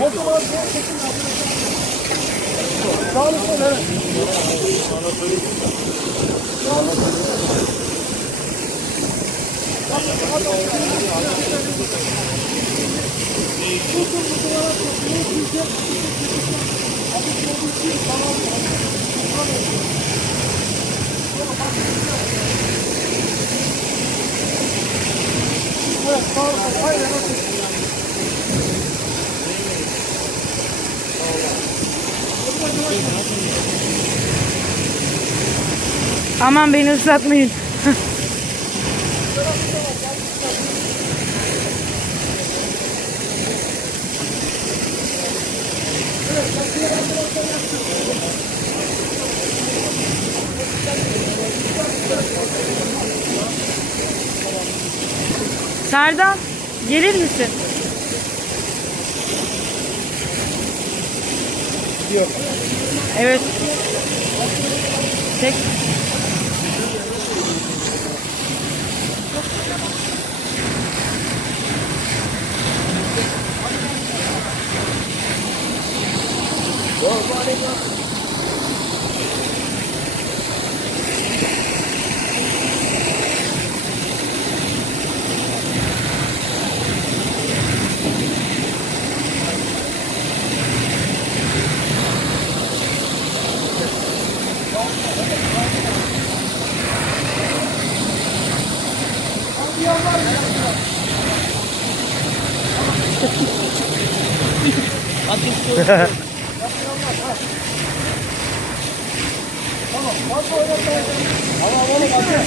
Orta var. Çekin abi. Sağ olun. Evet. Evet, sağ olun. Aynen. Aman beni ıslatmayın. Serdar gelir misin? Yok. Evet. Tek. Tamam. Fazla oynatmayın. Tamam oğlum hadi.